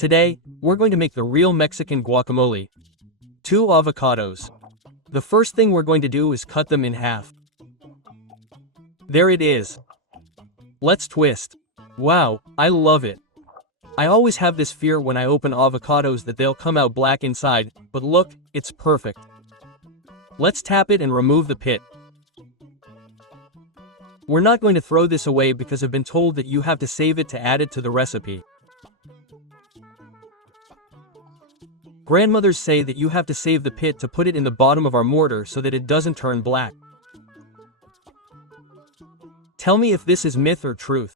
Today, we're going to make the real Mexican guacamole. 2 avocados. The first thing we're going to do is cut them in half. There it is. Let's twist. Wow, I love it. I always have this fear when I open avocados that they'll come out black inside, but look, it's perfect. Let's tap it and remove the pit. We're not going to throw this away because I've been told that you have to save it to add it to the recipe. Grandmothers say that you have to save the pit to put it in the bottom of our mortar so that it doesn't turn black. Tell me if this is myth or truth.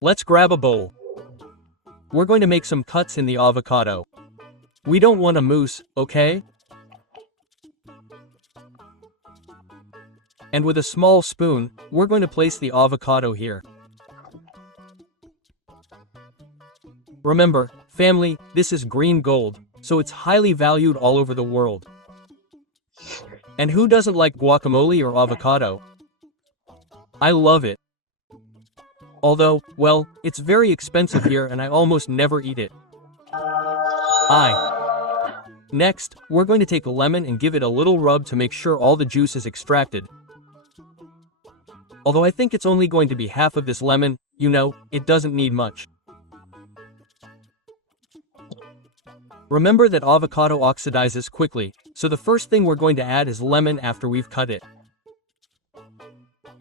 Let's grab a bowl. We're going to make some cuts in the avocado. We don't want a mousse, okay? And with a small spoon, we're going to place the avocado here. Remember, family, this is green gold, so it's highly valued all over the world. And who doesn't like guacamole or avocado? I love it. Although, well, it's very expensive here and I almost never eat it. Next, we're going to take a lemon and give it a little rub to make sure all the juice is extracted. Although I think it's only going to be half of this lemon, you know, it doesn't need much. Remember that avocado oxidizes quickly, so the first thing we're going to add is lemon after we've cut it.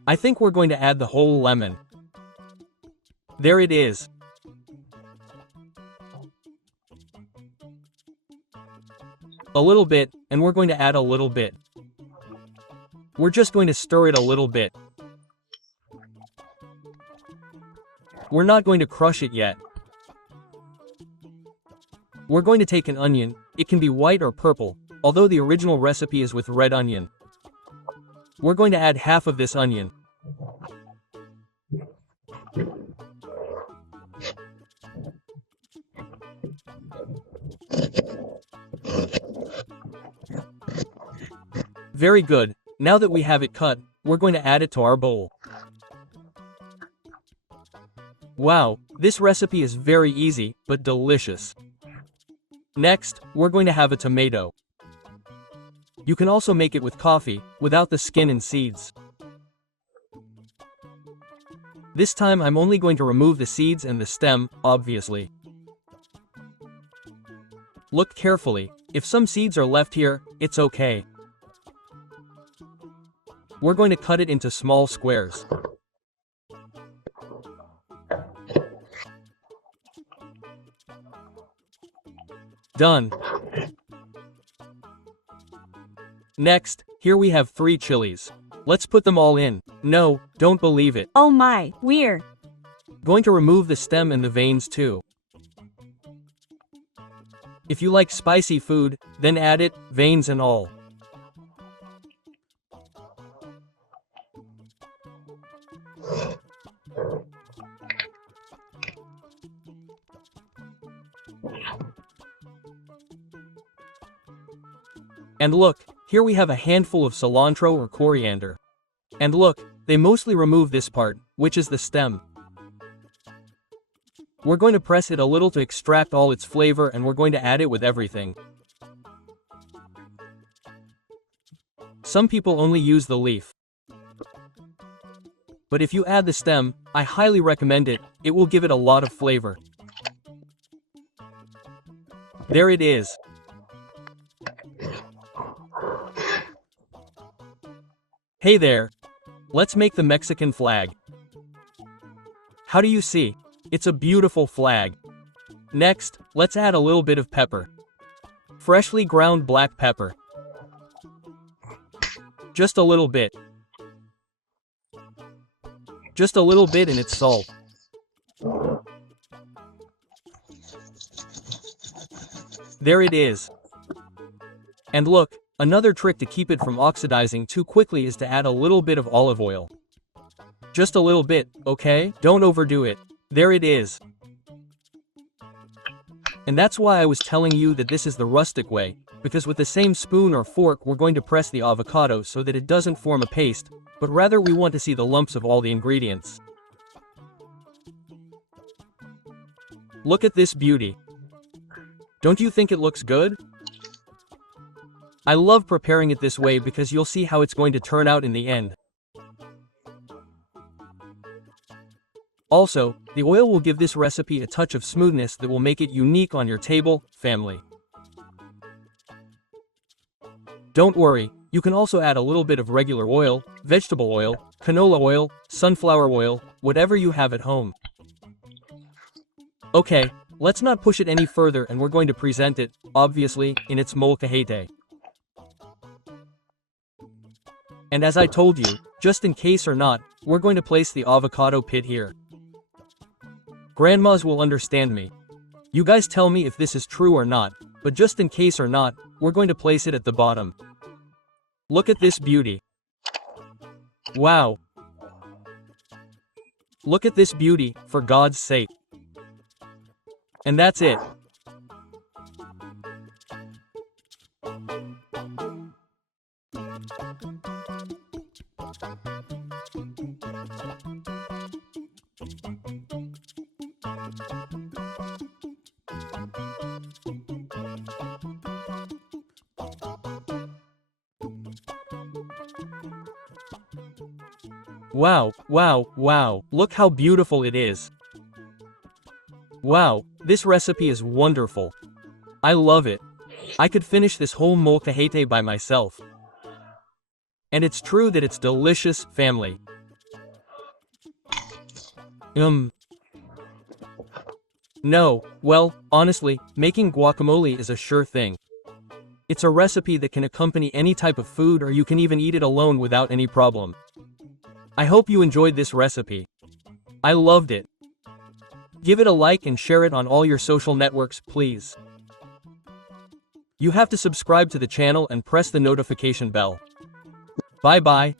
I think we're going to add the whole lemon. There it is. A little bit, and we're going to add a little bit. We're just going to stir it a little bit. We're not going to crush it yet. We're going to take an onion. It can be white or purple, although the original recipe is with red onion. We're going to add half of this onion. Very good. Now that we have it cut, we're going to add it to our bowl. Wow, this recipe is very easy, but delicious. Next, we're going to have a tomato. You can also make it with coffee, without the skin and seeds. This time I'm only going to remove the seeds and the stem, obviously. Look carefully. If some seeds are left here, it's okay. We're going to cut it into small squares. Done. Next, here we have 3 chilies. Let's put them all in. No, don't believe it. Oh my, we're going to remove the stem and the veins too. If you like spicy food, then add it, veins and all. And look, here we have a handful of cilantro or coriander. And look, they mostly remove this part, which is the stem. We're going to press it a little to extract all its flavor and we're going to add it with everything. Some people only use the leaf. But if you add the stem, I highly recommend it, it will give it a lot of flavor. There it is. Hey there! Let's make the Mexican flag. How do you see? It's a beautiful flag. Next, let's add a little bit of pepper. Freshly ground black pepper. Just a little bit. Just a little bit and it's salt. There it is. And look, another trick to keep it from oxidizing too quickly is to add a little bit of olive oil. Just a little bit, okay? Don't overdo it. There it is. And that's why I was telling you that this is the rustic way, because with the same spoon or fork we're going to press the avocado so that it doesn't form a paste, but rather we want to see the lumps of all the ingredients. Look at this beauty. Don't you think it looks good? I love preparing it this way because you'll see how it's going to turn out in the end. Also, the oil will give this recipe a touch of smoothness that will make it unique on your table, family. Don't worry, you can also add a little bit of regular oil, vegetable oil, canola oil, sunflower oil, whatever you have at home. Okay, let's not push it any further and we're going to present it, obviously, in its molcajete. And as I told you, just in case or not, we're going to place the avocado pit here. Grandmas will understand me. You guys tell me if this is true or not, but just in case or not, we're going to place it at the bottom. Look at this beauty. Wow. Look at this beauty, for God's sake. And that's it. Wow, wow, wow, look how beautiful it is. Wow, this recipe is wonderful. I love it. I could finish this whole molcajete by myself. And it's true that it's delicious, family. No, well, honestly, making guacamole is a sure thing. It's a recipe that can accompany any type of food or you can even eat it alone without any problem. I hope you enjoyed this recipe. I loved it. Give it a like and share it on all your social networks, please. You have to subscribe to the channel and press the notification bell. Bye bye.